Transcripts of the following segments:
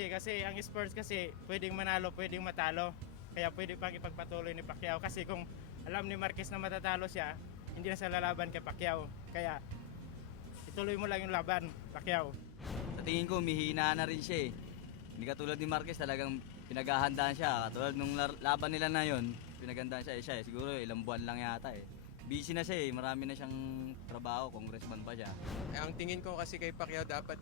Hindi, kasi ang sports kasi pwedeng manalo, pwedeng matalo. Kaya pwede pang ipagpatuloy ni Pacquiao. Kasi kung alam ni Marquez na matatalo siya, hindi na siya lalaban kay Pacquiao. Kaya ituloy mo lang yung laban, Pacquiao. Sa tingin ko, mihina na rin siya eh. Hindi katulad ni Marquez, talagang pinaghahandaan siya. Katulad nung laban nila na yon, pinaghandaan siya eh. Siguro ilang buwan lang yata eh. Busy na siya eh, marami na siyang trabaho, congressman pa siya. Ang tingin ko kasi kay Pacquiao dapat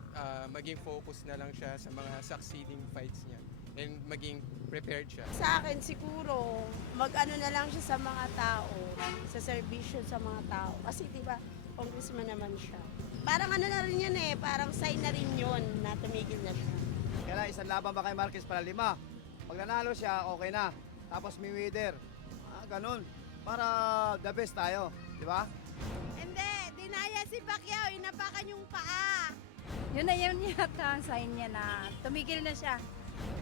maging focus na lang siya sa mga succeeding fights niya and maging prepared siya. Sa akin siguro, mag-ano na lang siya sa mga tao, sa serbisyo sa mga tao. Kasi di ba, congressman naman siya. Parang ano na rin yun eh, parang sign na rin yun na tumigil na siya. Kaya isang laban ba kay Marquez para 5? Pag nanalo siya, okay na. Tapos may winner. Ganun. Para the best tayo. Di ba? Hindi, dinaya si Pacquiao, inapakan yung paa. Yun na yun yata ang sign niya na tumigil na siya.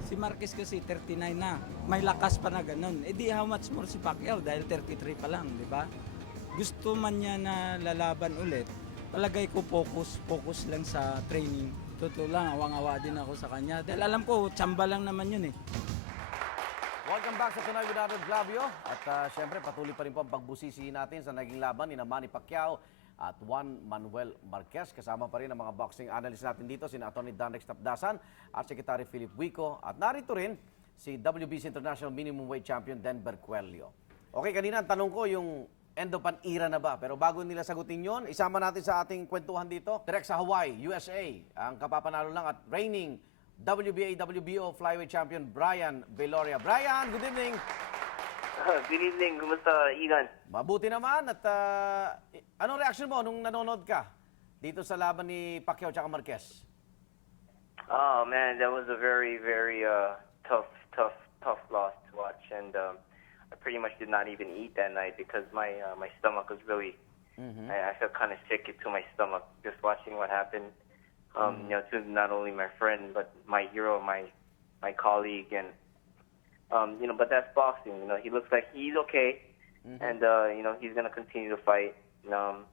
Si Marquez kasi 39 na. May lakas pa na ganun. Eh di how much more si Pacquiao dahil 33 pa lang, di ba? Gusto man niya na lalaban ulit. Palagay ko focus lang sa training. Totoo lang, awang-awa din ako sa kanya. Dahil alam ko, tsamba lang naman yun eh. Welcome back sa Tonight with Arnold Glavio. At syempre, patuloy pa rin po ang pagbusisi natin sa naging laban ni Manny Pacquiao at Juan Manuel Marquez. Kasama pa rin ang mga boxing analyst natin dito, sina Atty. Danrex Tapdasan at Secretary Philip Buico. At narito rin si WBC International Minimum Weight Champion Denver Cuello. Okay, kanina ang tanong ko yung end of an era na ba? Pero bago nila sagutin yon, isama natin sa ating kwentuhan dito. Direct sa Hawaii, USA, ang kapapanalo lang at reigning WBA, WBO flyweight champion Brian Beloria. Brian, good evening. Good evening. Kumusta, Igan? Mabuti naman. At anong reaction mo nung nanonood ka dito sa laban ni Pacquiao at Marquez? Oh, man, that was a very, very tough loss to watch. And I pretty much did not even eat that night because my stomach was really, I felt kind of sick to my stomach just watching what happened. You know, to not only my friend, but my hero, my colleague, and you know, but that's boxing. You know, he looks like he's okay, and you know, he's gonna continue to fight.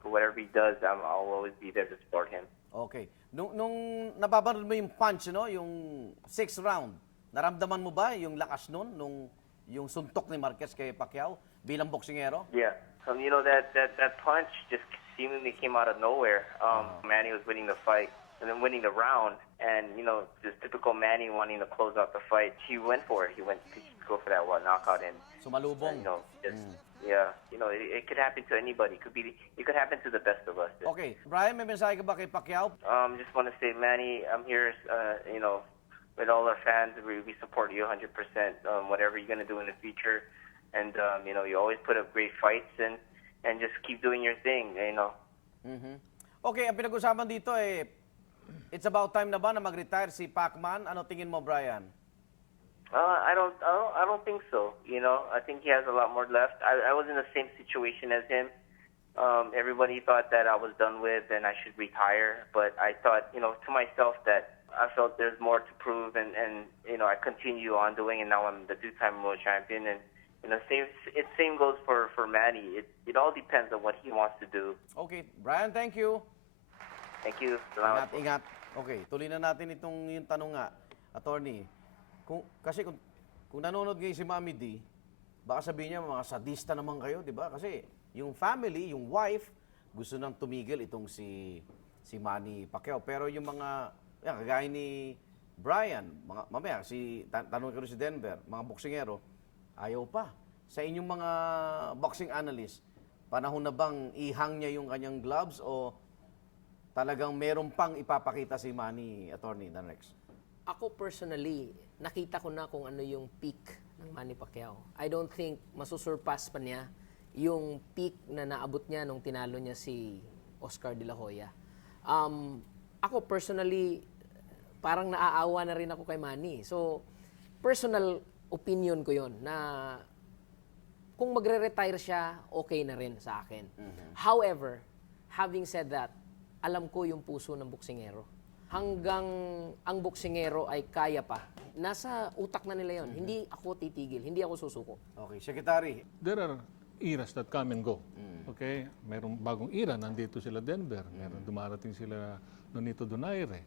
Whatever he does, I'll always be there to support him. Okay. Nung napapanood mo yung punch, no? Yung 6th round, naramdaman mo ba yung lakas nun, nung yung suntok ni Marquez kay Pacquiao bilang boksingero? Yeah. You know, that punch just seemingly came out of nowhere. Manny was winning the fight and then winning the round, and you know, just typical Manny wanting to close out the fight. He went for it. He went to go for that knockout, and Sumalubong. you know, just yeah, you know, it could happen to anybody. It could happen to the best of us. Okay. Brian, may mensahe ka ba kay Pacquiao? Just want to say, Manny, I'm here. You know, with all our fans, we support you 100%. Whatever you're gonna do in the future, and you know, you always put up great fights, and just keep doing your thing. You know. Okay, ang pinag-usapan dito it's about time na ba na mag-retire si Pacman? Ano tingin mo, Brian? I don't think so. You know, I think he has a lot more left. I was in the same situation as him. Everybody thought that I was done with and I should retire, but I thought, you know, to myself that I felt there's more to prove, and you know, I continue on doing, and now I'm the two-time world champion, and you know, same goes for Manny. It all depends on what he wants to do. Okay, Brian, thank you. Thank you. Salamat po. Ingat. Okay, tuloy na natin yung tanong nga, attorney. Kasi kung nanonood ngayon si Mami D, baka sabihin niya mga sadista naman kayo, di ba? Kasi yung family, yung wife, gusto nang tumigil itong si Manny Pacquiao. Pero yung mga, kagaya ni Brian, mamaya, tanong ko rin si Denver, mga boksingero, ayaw pa. Sa inyong mga boxing analyst, panahon na bang ihang niya yung kanyang gloves o talagang meron pang ipapakita si Manny, Attorney Danrex? Ako personally, nakita ko na kung ano yung peak ng Manny Pacquiao. I don't think masusurpass pa niya yung peak na naabot niya nung tinalo niya si Oscar De La Hoya. Ako personally, parang naaawa na rin ako kay Manny. So, personal opinion ko yon na kung magre-retire siya, okay na rin sa akin. However, having said that, alam ko yung puso ng boksingero. Hanggang ang boksingero ay kaya pa. Nasa utak na nila yon. Hindi ako titigil, hindi ako susuko. Okay, Secretary. There are eras that come and go. Okay? Merong bagong era, nandito sila Denver. Meron dumarating sila Nonito Donaire.